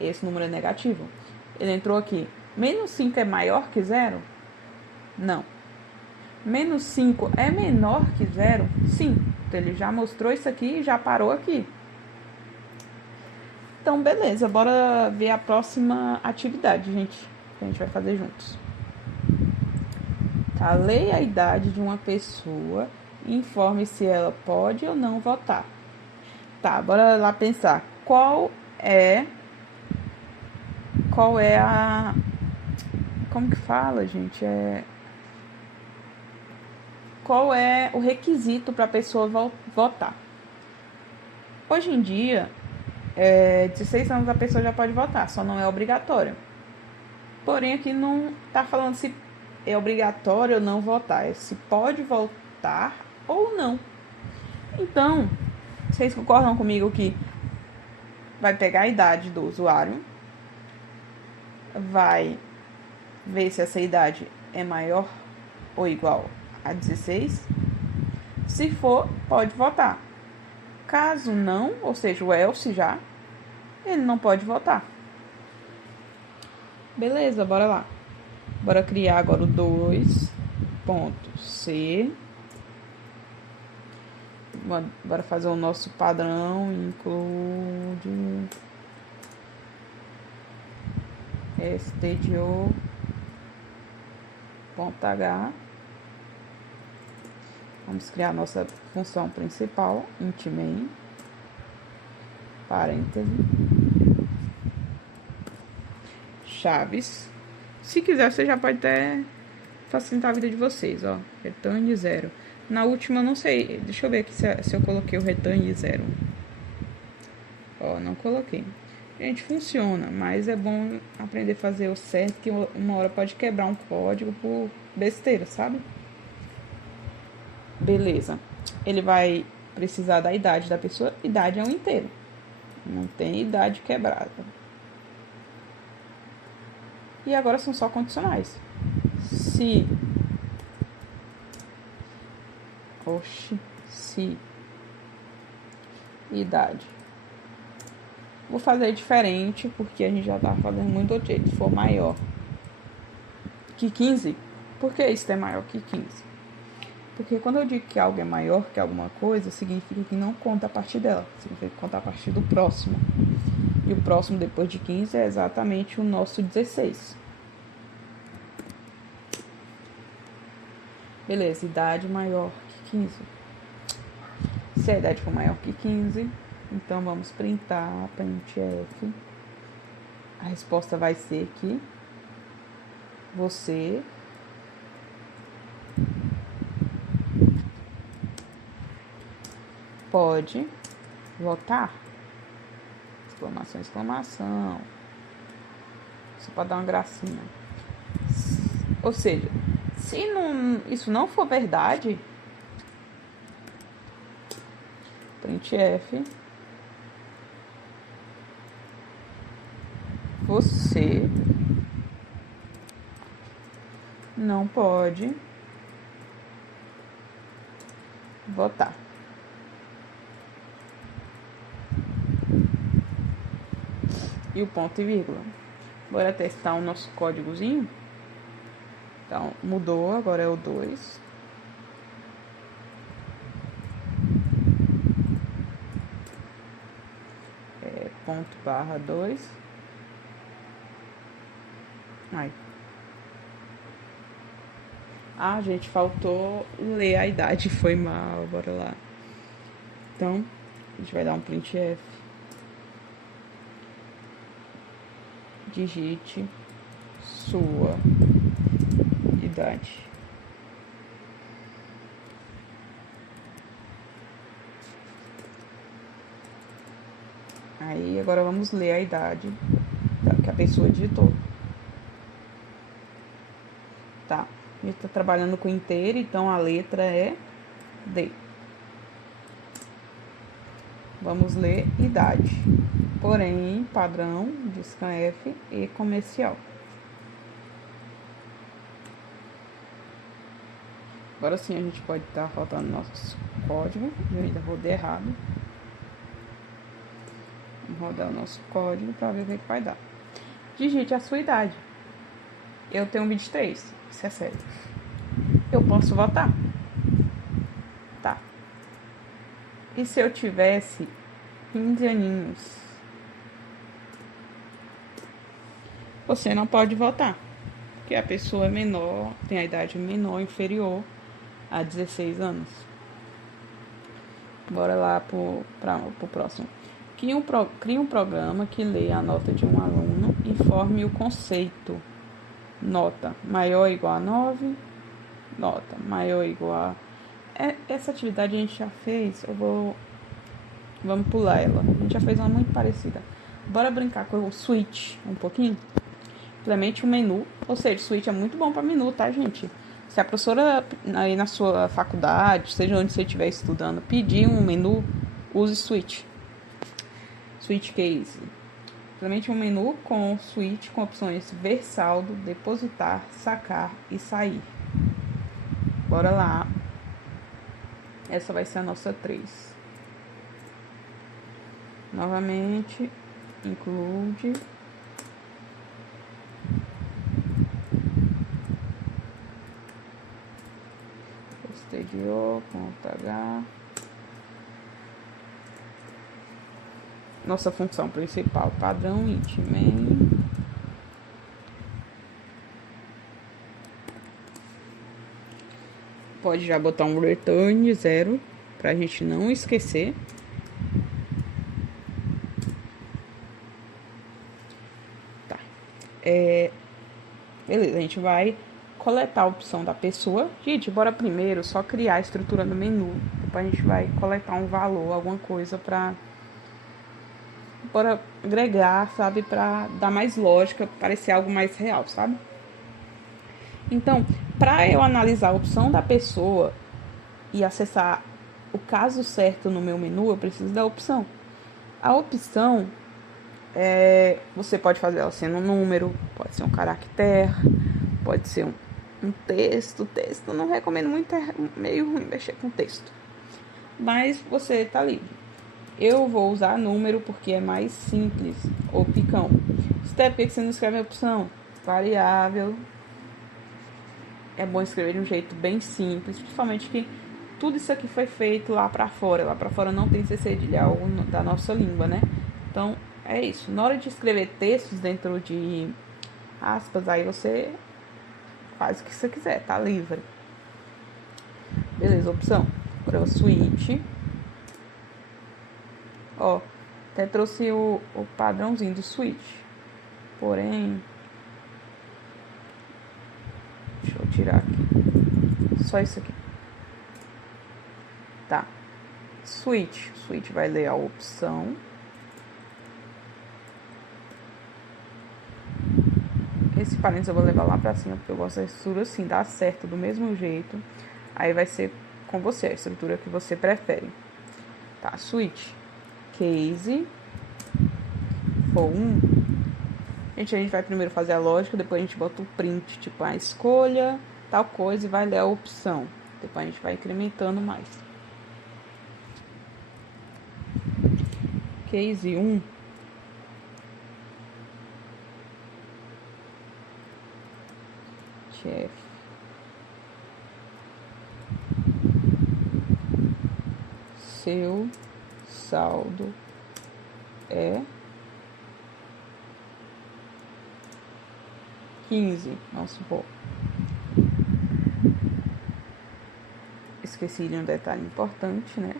Esse número é negativo. Ele entrou aqui. Menos 5 é maior que 0? Não. Menos 5 é menor que 0? Sim. Então, ele já mostrou isso aqui e já parou aqui. Então, beleza. Bora ver a próxima atividade, gente. Que a gente vai fazer juntos. Tá? Leia a idade de uma pessoa e informe se ela pode ou não votar. Tá, bora lá pensar. Qual é a... Como que fala, gente? Qual é o requisito para a pessoa votar? Hoje em dia, 16 anos a pessoa já pode votar, só não é obrigatório. Porém, aqui não está falando se é obrigatório ou não votar, é se pode votar ou não. Então, vocês concordam comigo que vai pegar a idade do usuário, vai ver se essa idade é maior ou igual a 16. Se for, pode votar. Caso não, ou seja, o else já, ele não pode votar. Beleza, bora lá. Bora criar agora o 2.c. Bora fazer o nosso padrão, include stdio.h. Vamos criar a nossa função principal, int main, parêntese, chaves. Se quiser, você já pode até facilitar a vida de vocês, ó. Return 0. Na última, não sei, deixa eu ver aqui se eu coloquei o return 0. Ó, não coloquei. Gente, funciona, mas é bom aprender a fazer o certo, que uma hora pode quebrar um código por besteira, sabe? Beleza. Ele vai precisar da idade da pessoa. Idade é um inteiro. Não tem idade quebrada. E agora são só condicionais. Se idade. Vou fazer diferente, porque a gente já tá fazendo muito outro jeito. Se for maior que 15, por que isso é maior que 15? Porque quando eu digo que algo é maior que alguma coisa, significa que não conta a partir dela. Significa que conta a partir do próximo. E o próximo depois de 15 é exatamente o nosso 16. Beleza, idade maior que 15. Se a idade for maior que 15, então vamos printar, printf. A resposta vai ser que você pode votar. Exclamação, exclamação. Você pode dar uma gracinha. Ou seja, se isso não for verdade, printf, você não pode votar. E o ponto e vírgula. Bora testar o nosso códigozinho. Então, mudou, agora é o 2. Ponto barra 2. Ai. Ah, gente, faltou ler a idade, foi mal, bora lá. Então, a gente vai dar um printf. Digite sua idade. Aí agora vamos ler a idade que a pessoa digitou. Tá, a gente tá trabalhando com inteiro, então a letra é D. Vamos ler idade. Porém, padrão de scanf e comercial. Agora sim a gente pode estar rodando nosso código. Eu ainda rodei errado. Vamos rodar o nosso código para ver o que vai dar. Digite a sua idade. Eu tenho 23. Isso é sério. Eu posso votar? Tá. E se eu tivesse 15 aninhos? Você não pode votar. Porque a pessoa é menor, tem a idade menor, inferior a 16 anos. Bora lá pro próximo. Crie um programa que leia a nota de um aluno e forme o conceito. Nota maior ou igual a 9. Nota maior ou igual a... Essa atividade a gente já fez. Vamos pular ela. A gente já fez uma muito parecida. Bora brincar com o switch um pouquinho? Implemente um menu. Ou seja, o switch é muito bom para menu, tá, gente? Se a professora aí na sua faculdade, seja onde você estiver estudando, pedir um menu, use switch. Switch case. Implemente um menu com switch com opções ver saldo, depositar, sacar e sair. Bora lá. Essa vai ser a nossa 3. Novamente, include. stdio.h. Nossa função principal, padrão int main. Pode já botar um return 0 pra gente não esquecer. Tá. Beleza, a gente vai coletar a opção da pessoa. Gente, bora primeiro só criar a estrutura do menu. Depois a gente vai coletar um valor, alguma coisa bora agregar, sabe? Pra dar mais lógica, parecer algo mais real, sabe? Então, para eu analisar a opção da pessoa e acessar o caso certo no meu menu, eu preciso da opção. A opção, você pode fazer ela sendo um número, pode ser um caractere, pode ser um texto. Texto, não recomendo muito, é meio ruim mexer com texto. Mas você tá livre. Eu vou usar número porque é mais simples, ou picão. Step, por que você não escreve a opção? Variável. É bom escrever de um jeito bem simples, principalmente que tudo isso aqui foi feito lá pra fora. Lá pra fora não tem C cedilha da nossa língua, né? Então, é isso. Na hora de escrever textos dentro de aspas, aí você faz o que você quiser, tá livre. Beleza, opção. Agora o switch. Ó, até trouxe o padrãozinho do switch. Porém, deixa eu tirar aqui. Só isso aqui. Tá. Switch. Switch vai ler a opção. Esse parênteses eu vou levar lá pra cima, porque eu gosto da estrutura assim, dá certo do mesmo jeito. Aí vai ser com você, a estrutura que você prefere. Tá, switch. Case. For 1. Gente, a gente vai primeiro fazer a lógica, depois a gente bota o print, tipo, a escolha, tal coisa, e vai ler a opção. Depois a gente vai incrementando mais. Case 1. Chef. Seu saldo é 15. Nossa, pô. Esqueci de um detalhe importante, né?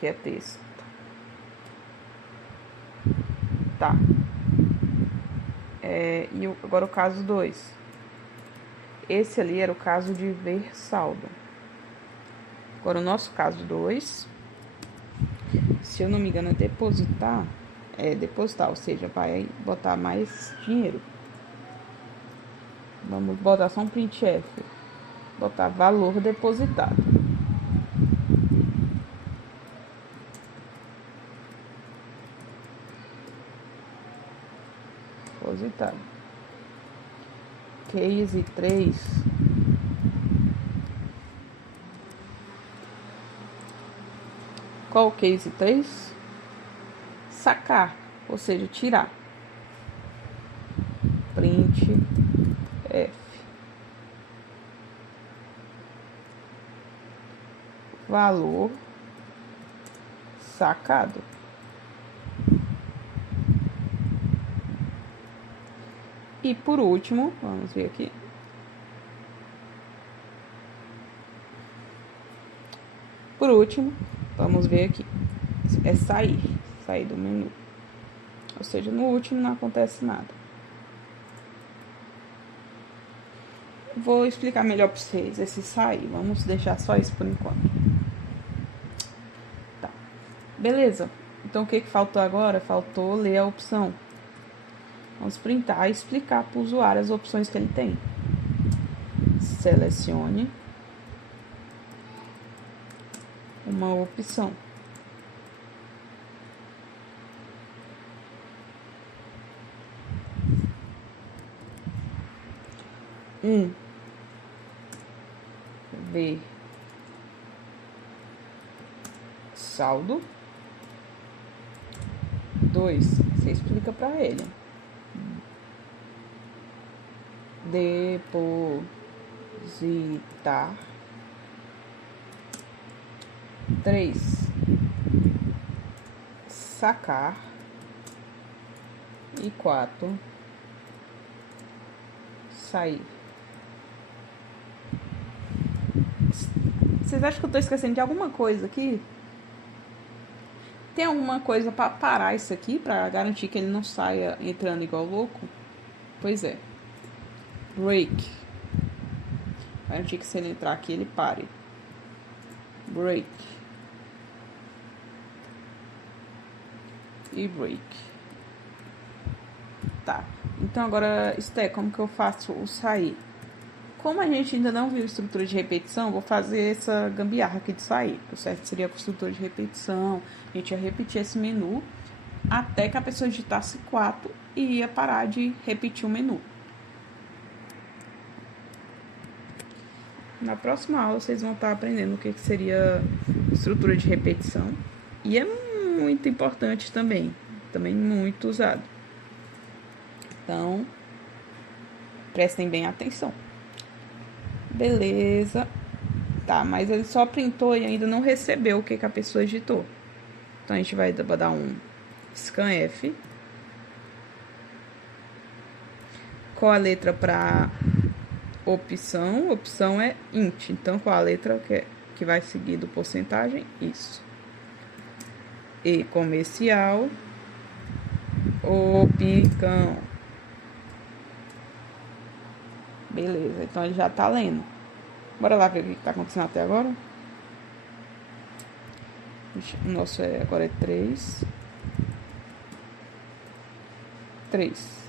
Que é texto. Tá. E agora o caso 2. Esse ali era o caso de ver saldo. Agora o nosso caso 2. se eu não me engano, é depositar. É depositar, ou seja, vai botar mais dinheiro. Vamos botar só um printf. Botar valor depositado. Depositado. Case 3. Qual o case 3? Sacar, ou seja, tirar. Print F. Valor sacado. E por último, vamos ver aqui. Por último, vamos ver aqui. É sair do menu. Ou seja, no último não acontece nada. Vou explicar melhor para vocês esse sair. Vamos deixar só isso por enquanto. Tá. Beleza. Então, o que faltou agora? Faltou ler a opção. Vamos printar e explicar para o usuário as opções que ele tem. Selecione uma opção. Ver saldo. 2, você explica para ele. Depositar. 3, sacar. E 4, sair. Vocês acham que eu tô esquecendo de alguma coisa aqui? Tem alguma coisa para parar isso aqui, para garantir que ele não saia entrando igual louco? Pois é. Break. Garantir que se ele entrar aqui, ele pare. Break. E break. Tá. Então agora, Sté, como que eu faço o sair? Como a gente ainda não viu estrutura de repetição, vou fazer essa gambiarra aqui de sair. O certo seria com estrutura de repetição. A gente ia repetir esse menu até que a pessoa digitasse 4 e ia parar de repetir o menu. Na próxima aula, vocês vão estar aprendendo o que seria estrutura de repetição. E é muito importante também. Também muito usado. Então, prestem bem atenção. Beleza. Tá, mas ele só printou e ainda não recebeu o que a pessoa digitou. Então, a gente vai dar um scanf. Qual a letra para opção? Opção é int. Então, qual a letra que vai seguir do porcentagem? Isso. E comercial. Opicão. Beleza, então ele já tá lendo. Bora lá ver o que tá acontecendo até agora. O nosso agora é 3. 3.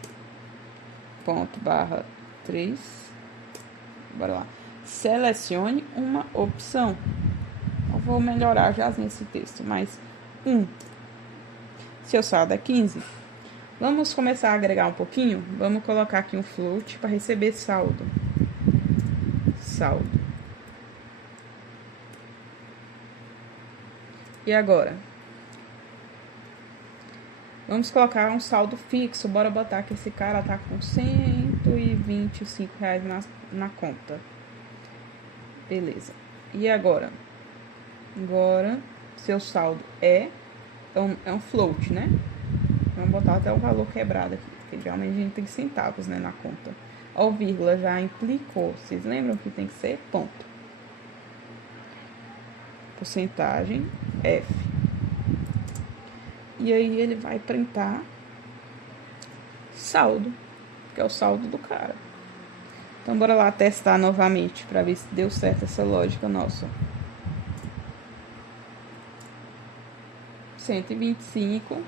Ponto barra 3. Bora lá. Selecione uma opção. Eu vou melhorar já nesse texto, mas 1. Seu saldo é 15. Vamos começar a agregar um pouquinho. Vamos colocar aqui um float para receber saldo. Saldo. E agora? Vamos colocar um saldo fixo. Bora botar que esse cara tá com R$125 na conta. Beleza. E agora? Agora, seu saldo é um float, né? Vamos botar até o valor quebrado aqui, porque geralmente a gente tem centavos, né, na conta. Ó, vírgula já implicou. Vocês lembram que tem que ser ponto. Porcentagem F. E aí ele vai printar saldo, que é o saldo do cara. Então, bora lá testar novamente para ver se deu certo essa lógica nossa. 125.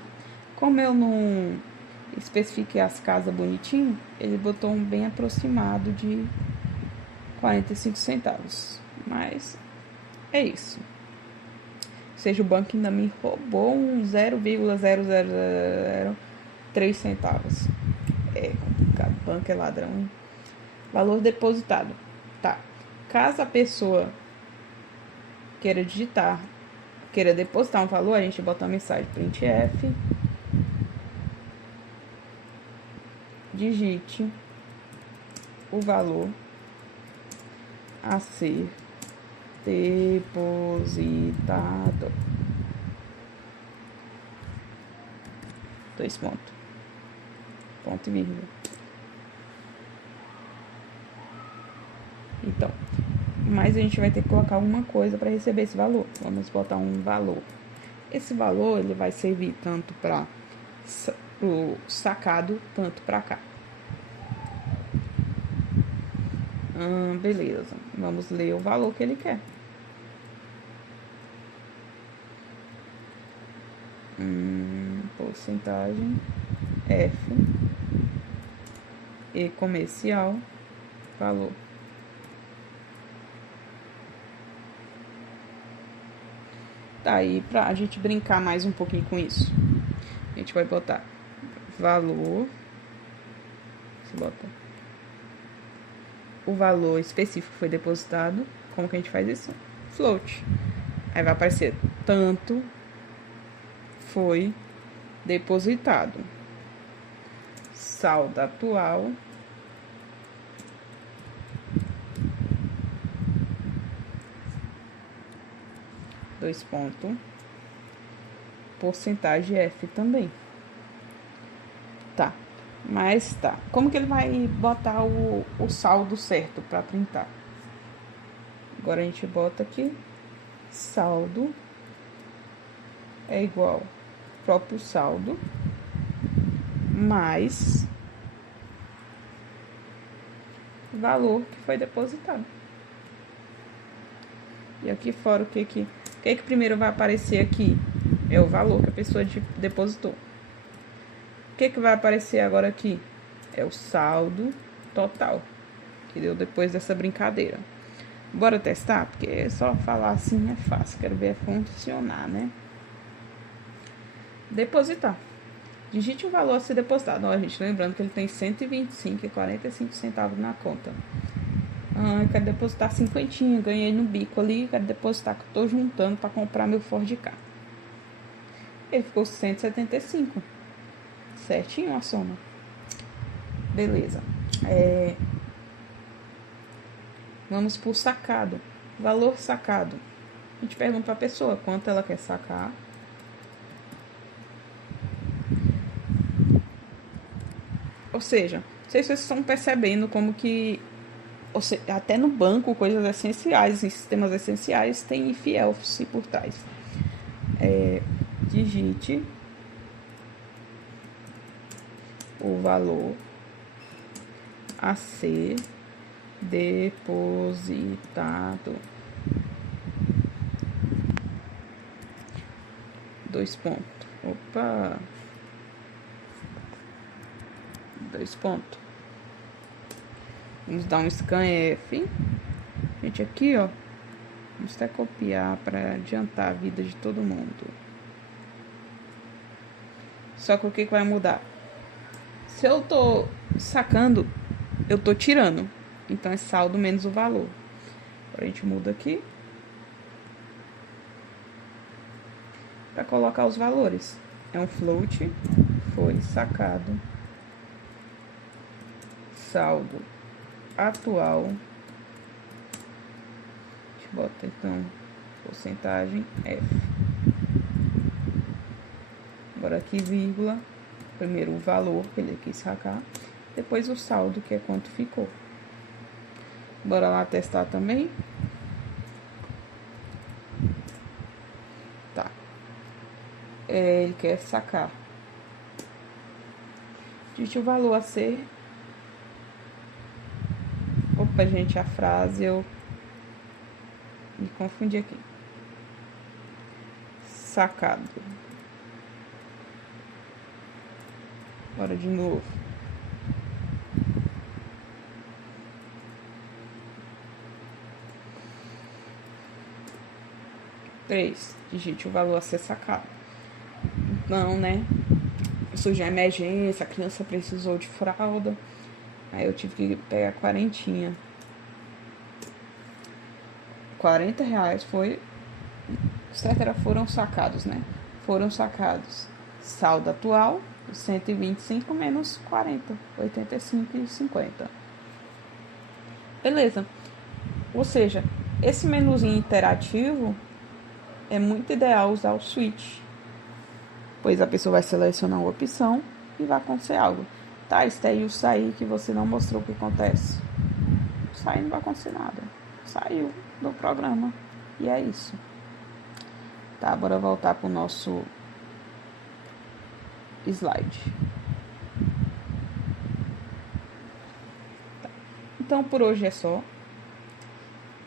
Como eu não especifiquei as casas bonitinho, ele botou um bem aproximado de 45 centavos. Mas é isso. Ou seja, o banco ainda me roubou um 0,0003 centavos. É complicado, o banco é ladrão, hein? Valor depositado. Tá. Caso a pessoa queira depositar um valor, a gente bota uma mensagem printf, digite o valor a ser depositado. 2 pontos. Ponto e vírgula. Então, mas a gente vai ter que colocar alguma coisa para receber esse valor. Vamos botar um valor. Esse valor ele vai servir tanto para o sacado, tanto para cá. Beleza. Vamos ler o valor que ele quer. Porcentagem F e comercial valor. Tá aí pra a gente brincar mais um pouquinho com isso. A gente vai botar valor. Você bota o valor específico que foi depositado. Como que a gente faz isso? Float. Aí vai aparecer tanto foi depositado. Saldo atual. Dois pontos. Porcentagem F também. Tá. Mas tá. Como que ele vai botar o saldo certo para printar? Agora a gente bota aqui. Saldo é igual próprio saldo mais valor que foi depositado. E aqui fora o que primeiro vai aparecer aqui? É o valor que a pessoa depositou. O que vai aparecer agora aqui? É o saldo total que deu depois dessa brincadeira. Bora testar? Porque só falar assim é fácil. Quero ver funcionar, né? Depositar. Digite o valor a ser depositado. Ó, gente, lembrando que ele tem 125,45 centavos na conta. Eu quero depositar 50, ganhei no bico ali, quero depositar que eu tô juntando para comprar meu Ford Ka. Ele ficou 175. Certinho a soma. Beleza. Vamos pro sacado. Valor sacado. A gente pergunta pra pessoa quanto ela quer sacar. Ou seja, não sei se vocês estão percebendo como que até no banco, coisas essenciais, em sistemas essenciais, tem if else por trás. Digite o valor a ser depositado. 2 pontos. Opa! 2 pontos. Vamos dar um scan F. Gente, aqui, ó. Vamos até copiar para adiantar a vida de todo mundo. Só que o que vai mudar? Se eu tô sacando, eu tô tirando. Então é saldo menos o valor. Agora a gente muda aqui. Para colocar os valores. É um float. Foi sacado. Saldo atual. A gente bota então porcentagem F. Agora aqui vírgula. Primeiro o valor que ele quis sacar. Depois o saldo, que é quanto ficou. Bora lá testar também. Tá. Ele quer sacar. Digite o valor a ser. Opa, gente, a frase eu me confundi aqui. Sacado. Bora de novo. 3. Digite o valor a ser sacado. Então, né? Surgiu a emergência, a criança precisou de fralda. Aí eu tive que pegar quarentinha. R$40 foi... Certo, foram sacados, né? Foram sacados. Saldo atual, 125 menos 40, 85,50. Beleza. Ou seja, esse menuzinho interativo é muito ideal usar o switch, pois a pessoa vai selecionar uma opção e vai acontecer algo. Tá, e o sair que você não mostrou o que acontece. Sair não vai acontecer nada. Saiu do programa. E é isso. Tá, bora voltar pro nosso slide. Tá. Então, por hoje é só.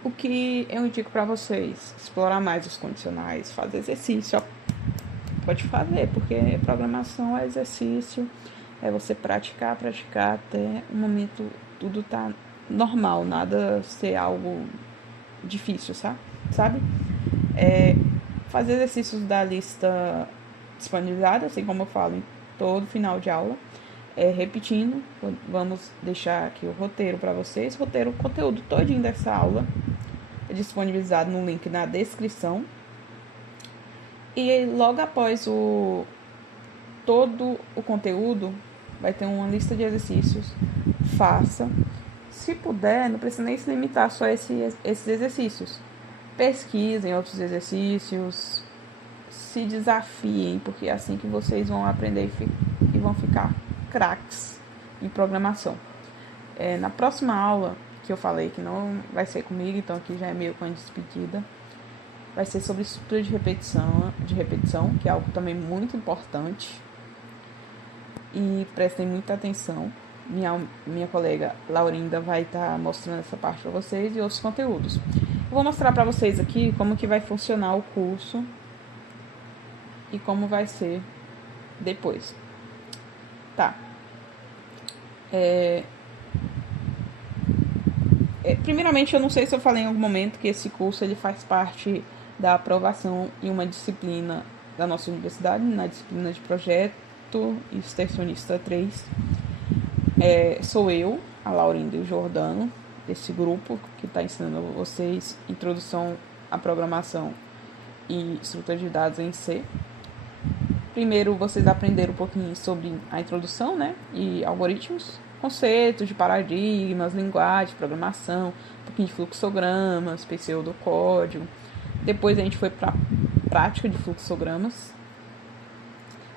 O que eu indico para vocês? Explorar mais os condicionais, fazer exercício. Ó. Pode fazer, porque programação é exercício. É você praticar até o momento tudo tá normal, nada ser algo difícil, sabe? Fazer exercícios da lista disponibilizada, assim como eu falo em todo final de aula. Repetindo, vamos deixar aqui o roteiro para vocês. O conteúdo todinho dessa aula é disponibilizado no link na descrição. E logo após todo o conteúdo, vai ter uma lista de exercícios. Faça. Se puder, não precisa nem se limitar só a esses exercícios. Pesquisem outros exercícios. Se desafiem, porque é assim que vocês vão aprender e vão ficar craques em programação. Na próxima aula, que eu falei que não vai ser comigo, então aqui já é meio com a despedida, vai ser sobre estrutura de repetição, que é algo também muito importante. E prestem muita atenção. Minha colega Laurinda vai estar mostrando essa parte para vocês e outros conteúdos. Eu vou mostrar para vocês aqui como que vai funcionar o curso e como vai ser depois. Tá. Primeiramente, eu não sei se eu falei em algum momento que esse curso ele faz parte da aprovação em uma disciplina da nossa universidade, na disciplina de projeto e extensionista 3. Sou eu, a Laurinda e o Jordano, desse grupo que está ensinando vocês introdução à programação e estrutura de dados em C. Primeiro, vocês aprenderam um pouquinho sobre a introdução, né, e algoritmos, conceitos de paradigmas, linguagem, programação, um pouquinho de fluxogramas, pseudocódigo. Depois a gente foi para a prática de fluxogramas.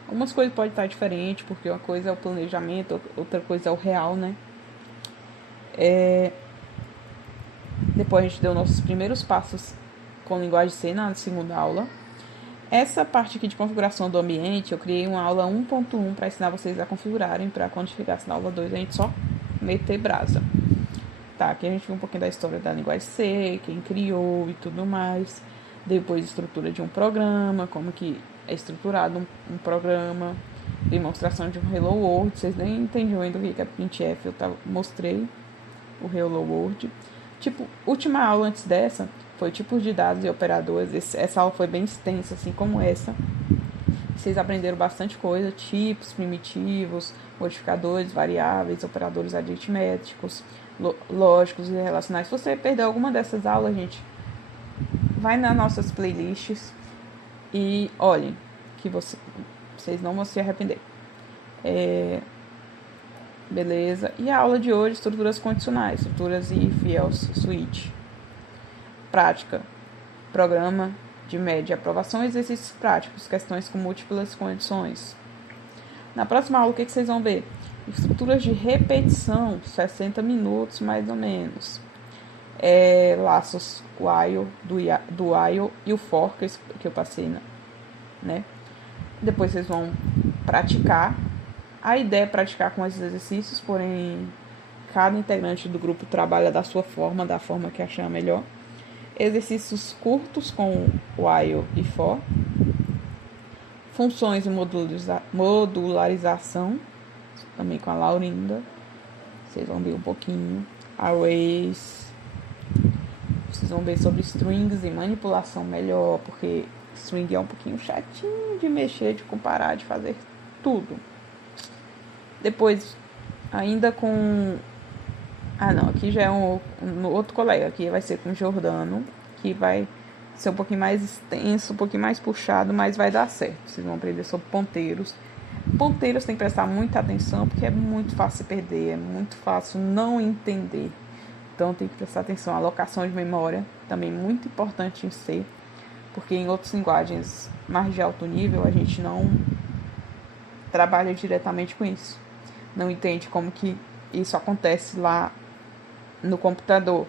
Algumas coisas podem estar diferentes, porque uma coisa é o planejamento, outra coisa é o real, né? Depois a gente deu nossos primeiros passos com linguagem C na segunda aula. Essa parte aqui de configuração do ambiente, eu criei uma aula 1.1 para ensinar vocês a configurarem, para quando chegasse na aula 2 a gente só meter brasa. Tá, aqui a gente viu um pouquinho da história da linguagem C, quem criou e tudo mais. Depois estrutura de um programa, como que é estruturado um programa. Demonstração de um Hello World, vocês nem entendiam ainda o que é printf, eu mostrei o Hello World. Última aula antes dessa foi tipos de dados e operadores. Essa aula foi bem extensa, assim como essa. Vocês aprenderam bastante coisa, tipos, primitivos, modificadores, variáveis, operadores aritméticos, lógicos e relacionais. Se você perdeu alguma dessas aulas, gente, vai nas nossas playlists e olhem, que vocês não vão se arrepender. Beleza? E a aula de hoje, estruturas condicionais, estruturas if, else, switch. Prática, programa de média, aprovação, exercícios práticos, questões com múltiplas condições. Na próxima aula, o que vocês vão ver? Estruturas de repetição, 60 minutos mais ou menos. Laços while, do while e o for, que eu passei, né? Depois vocês vão praticar. A ideia é praticar com esses exercícios, porém, cada integrante do grupo trabalha da sua forma, da forma que achar melhor. Exercícios curtos com while e for. Funções e modularização. também com a Laurinda. Vocês vão ver um pouquinho. Arrays. Vocês vão ver sobre strings e manipulação melhor, porque string é um pouquinho chatinho de mexer, de comparar, de fazer tudo. Depois, ainda com... não, aqui já é um outro colega, aqui vai ser com o Jordano, que vai ser um pouquinho mais extenso, um pouquinho mais puxado, mas vai dar certo. Vocês vão aprender sobre ponteiros. Ponteiros tem que prestar muita atenção, porque é muito fácil se perder, é muito fácil não entender. Então tem que prestar atenção. A alocação de memória, também muito importante em C, porque em outras linguagens mais de alto nível a gente não trabalha diretamente com isso. Não entende como que isso acontece lá no computador.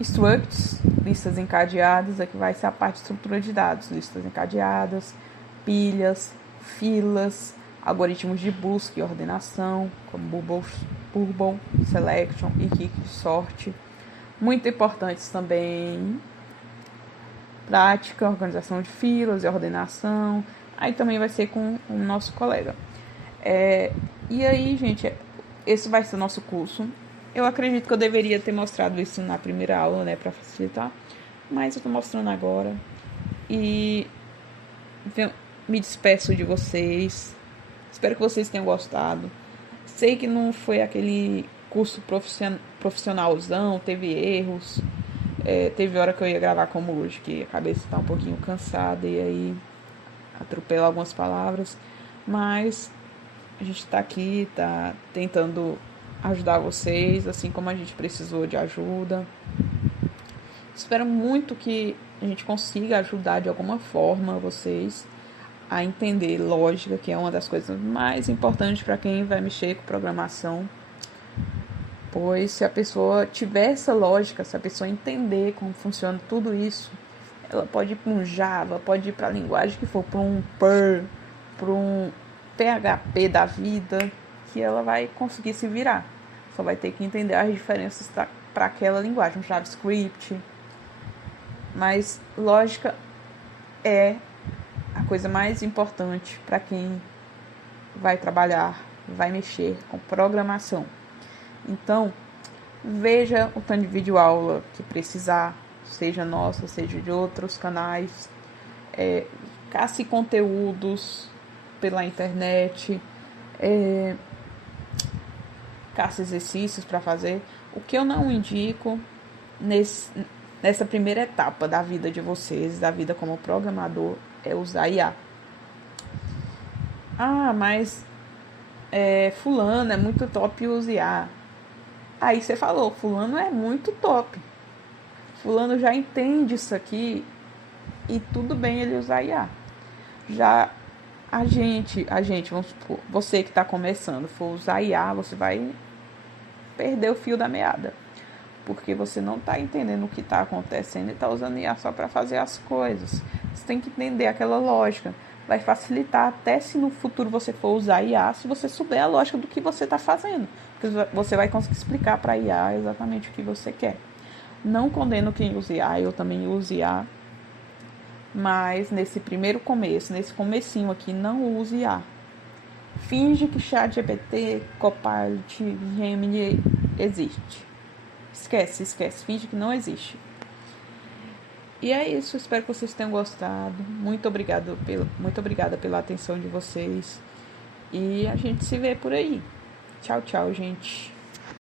Structs, listas encadeadas, aqui vai ser a parte de estrutura de dados. Listas encadeadas, pilhas, filas, algoritmos de busca e ordenação, como Bubble, Selection e Quicksort. Muito importantes também, prática, organização de filas e ordenação. Aí também vai ser com o nosso colega. E aí, gente, esse vai ser o nosso curso. Eu acredito que eu deveria ter mostrado isso na primeira aula, né, para facilitar. Mas eu tô mostrando agora. E me despeço de vocês. Espero que vocês tenham gostado. Sei que não foi aquele curso profissionalzão, teve erros. Teve hora que eu ia gravar como hoje, que a cabeça está um pouquinho cansada e aí atropela algumas palavras. Mas a gente está aqui, tá tentando ajudar vocês, assim como a gente precisou de ajuda. Espero muito que a gente consiga ajudar de alguma forma vocês a entender lógica, que é uma das coisas mais importantes para quem vai mexer com programação. Pois se a pessoa tiver essa lógica, se a pessoa entender como funciona tudo isso, ela pode ir para um Java, pode ir para a linguagem que for, para um Perl, para um PHP da vida, que ela vai conseguir se virar. Só vai ter que entender as diferenças para aquela linguagem, um JavaScript. Mas lógica é a coisa mais importante para quem vai trabalhar, vai mexer com programação. Então, veja o tanto de vídeo aula que precisar, seja nossa, seja de outros canais. Caça conteúdos pela internet, caça exercícios para fazer. O que eu não indico nessa primeira etapa da vida de vocês, da vida como programador, é usar IA. Mas fulano é muito top e usa IA. Aí você falou, fulano é muito top. Fulano já entende isso aqui e tudo bem ele usar IA. Já a gente, vamos supor, você que está começando, for usar IA, você vai perder o fio da meada. Porque você não está entendendo o que está acontecendo e está usando IA só para fazer as coisas. Você tem que entender aquela lógica. Vai facilitar até se no futuro você for usar IA, se você souber a lógica do que você está fazendo. Porque você vai conseguir explicar para a IA exatamente o que você quer. Não condeno quem usa IA, eu também uso IA. Mas nesse primeiro começo, nesse comecinho aqui, não use IA. Finge que ChatGPT, Copilot, Gemini existe. Esquece, finge que não existe. E é isso, espero que vocês tenham gostado. Muito obrigada pela atenção de vocês. E a gente se vê por aí. Tchau, gente.